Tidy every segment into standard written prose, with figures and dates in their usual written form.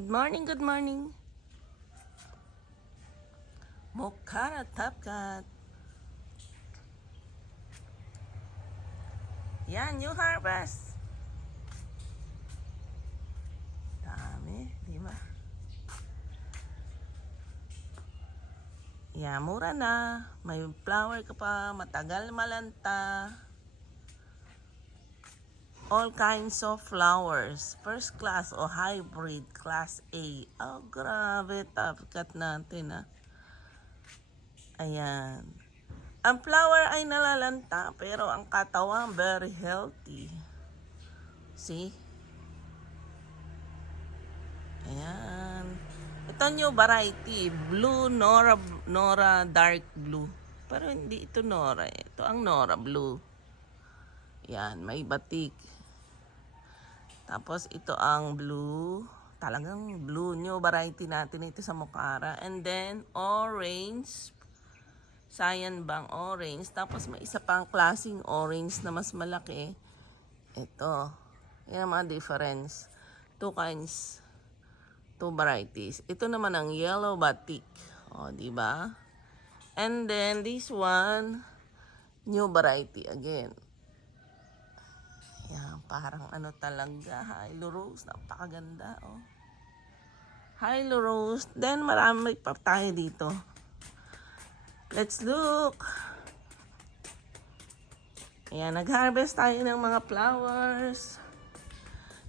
Good morning, good morning. Mocara Top Cut. Yan, new harvest. Dami, di ba? Yan, mura na. May flower ka pa, matagal malanta. All kinds of flowers. First class o hybrid, class A. Oh, grabe, Top Cut natin ah. Ayan. Ang flower ay nalalanta, pero ang katawan very healthy. See? Ayan. Ito new variety. Blue Nora dark blue. Pero hindi ito Nora. Ito ang Nora blue. Yan, may batik. Tapos ito ang blue. Talagang blue new variety natin ito sa Mocara. And then orange. Cyan bang orange. Tapos may isa pang klaseng orange na mas malaki. Ito. Yan ang mga difference. Two varieties. Ito naman ang yellow batik. O, di ba? And then this one, new variety again. Yan, parang ano talaga, Hilo Rose. Napakaganda, oh. Hilo Rose. Then marami pa tayo dito. Let's look. Ayan, nag-harvest tayo ng mga flowers.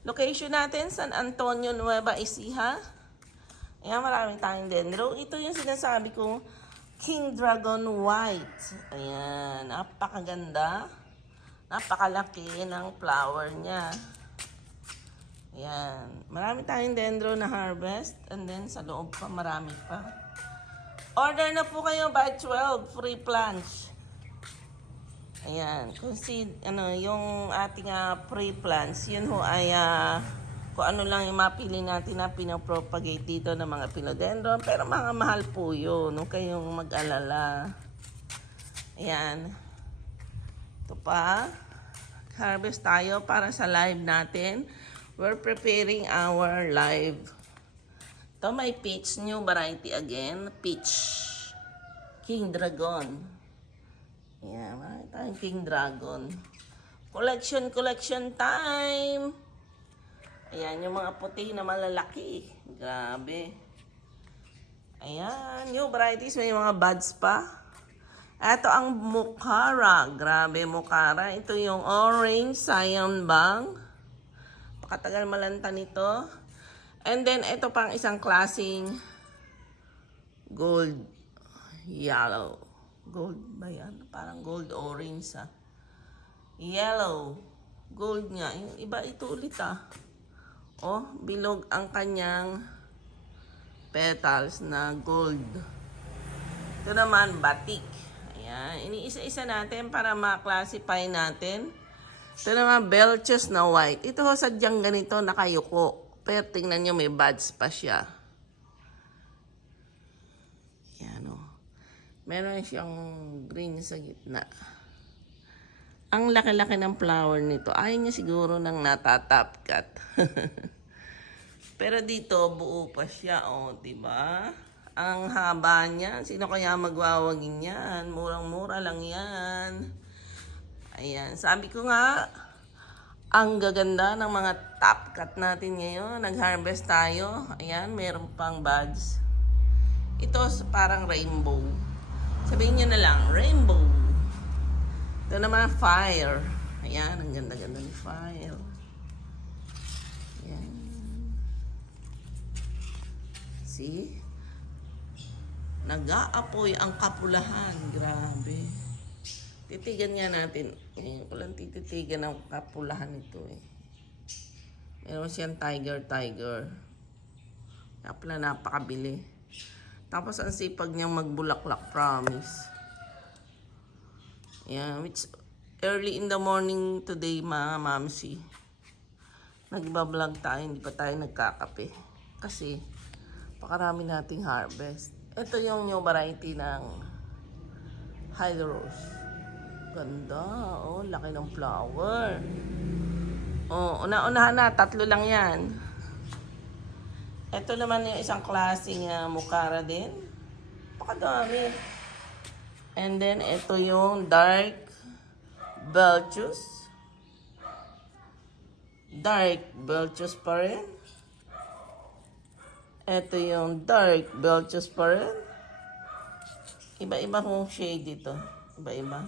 Location natin, San Antonio, Nueva Ecija. Ayan, maraming tayong dendro. Ito yung sinasabi kong King Dragon White. Ayan, napakaganda. Napakalaki ng flower niya. Ayan, marami tayong dendro na harvest. And then sa loob pa, marami pa. Order na po kayo by 12, free plants. Ayan, kung yung ating free plants, yun ho ay kung ano lang yung mapili natin na pinapropagate dito ng mga philodendron. Pero mga mahal po yun, huwag kayong mag-alala. Ayan. Ito pa, harvest tayo para sa live natin. We're preparing our live. Ito may peach, new variety again. Peach. King Dragon. Ayan, marami tayong King Dragon. Collection time! Ayan, yung mga puti na malalaki. Grabe. Ayan, new varieties. May mga buds pa. Ito ang Mocara. Grabe, Mocara. Ito yung orange cyan bang. Pakatagal malanta nito. And then, ito pang isang klaseng gold yellow. Gold ba yan? Parang gold orange ah. Yellow. Gold nga. Yung iba ito ulit ah. Oh, bilog ang kanyang petals na gold. Ito naman, batik. Ayan. Iniisa-isa natin para ma-classify natin. Ito naman, Belchus na white. Ito ho, sadyang ganito, nakayuko. Pero tingnan nyo, may buds pa siya. Ayan o. Meron siyang green sa gitna. Ang laki-laki ng flower nito. Ayaw niya siguro ng natatop cut. Pero dito, buo pa siya. O, diba? Ang haba niya. Sino kaya magwawagin yan? Murang-mura lang yan. Ayan. Sabi ko nga, ang gaganda ng mga top cut natin ngayon. Nag-harvest tayo. Ayan, meron pang buds. Ito parang rainbow. Sabihin nyo na lang, rainbow. Ito naman, fire. Ayan, ang ganda-ganda ni fire. Ayan. See? Nag-aapoy ang kapulahan. Grabe. Titigan nga natin. Ngayon ko lang tititigan ang kapulahan nito eh. Meron siyang tiger. Kaya pala napakabili. Tapos ang sipag niyang magbulaklak, promise. Ayan, which early in the morning today, mamsi. Nagbablog tayo, hindi pa tayo nagkakape. Kasi, pakarami nating harvest. Ito yung new variety ng Hilo Rose. Ganda, oh, laki ng flower. Oh, una-unahan na, 3 lang yan. Ito naman yung isang klaseng mukara din. Pakadami. And then, ito yung dark Belchus. Dark Belchus pa rin. Ito yung dark Belchus pa rin. Iba-iba kong shade dito. Iba-iba.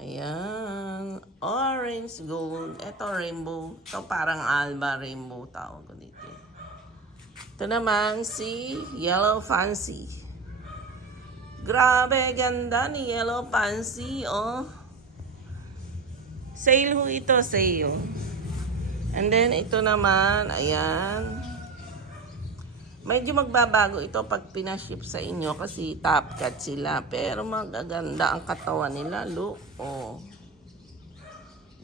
Ayan. Orange, gold. Ito rainbow. Ito parang alba rainbow tawag ko dito. Ito naman si Yellow Fancy. Grabe, ganda ni Yellow Fancy, oh. Sale ho ito, sale. And then, ito naman, ayan. Medyo magbabago ito pag pinaship sa inyo kasi top cut sila. Pero magaganda ang katawan nila. Look, oh.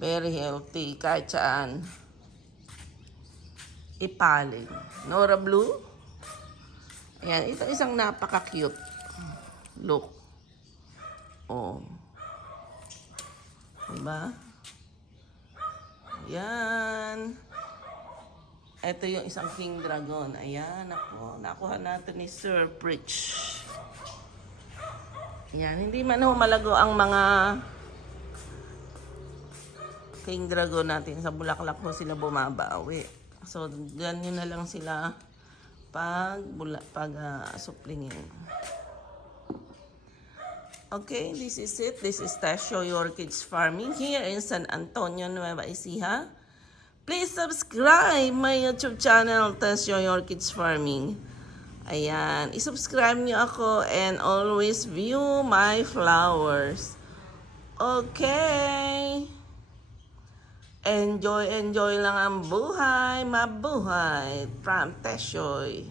Very healthy. Kahit saan. Ipaling. Nora Blue. Ayan, ito isang napaka-cute. Look. Oh. Diba? Ayan. Ito yung isang King Dragon. Ayan, ako. Nakuha natin ni Sir Pritch. Ayan, hindi man ho malago ang mga King Dragon natin. Sa Bulaklak ho sila bumabawi. So, ganyan na lang sila suplingin. Okay, this is it. This is Tasyo Orchids Farming here in San Antonio, Nueva Ecija. Please subscribe my YouTube channel, Tasyo Orchids Farming. Ayan, isubscribe niyo ako and always view my flowers. Okay. Enjoy lang ang buhay. Mabuhay. From Tasyoy.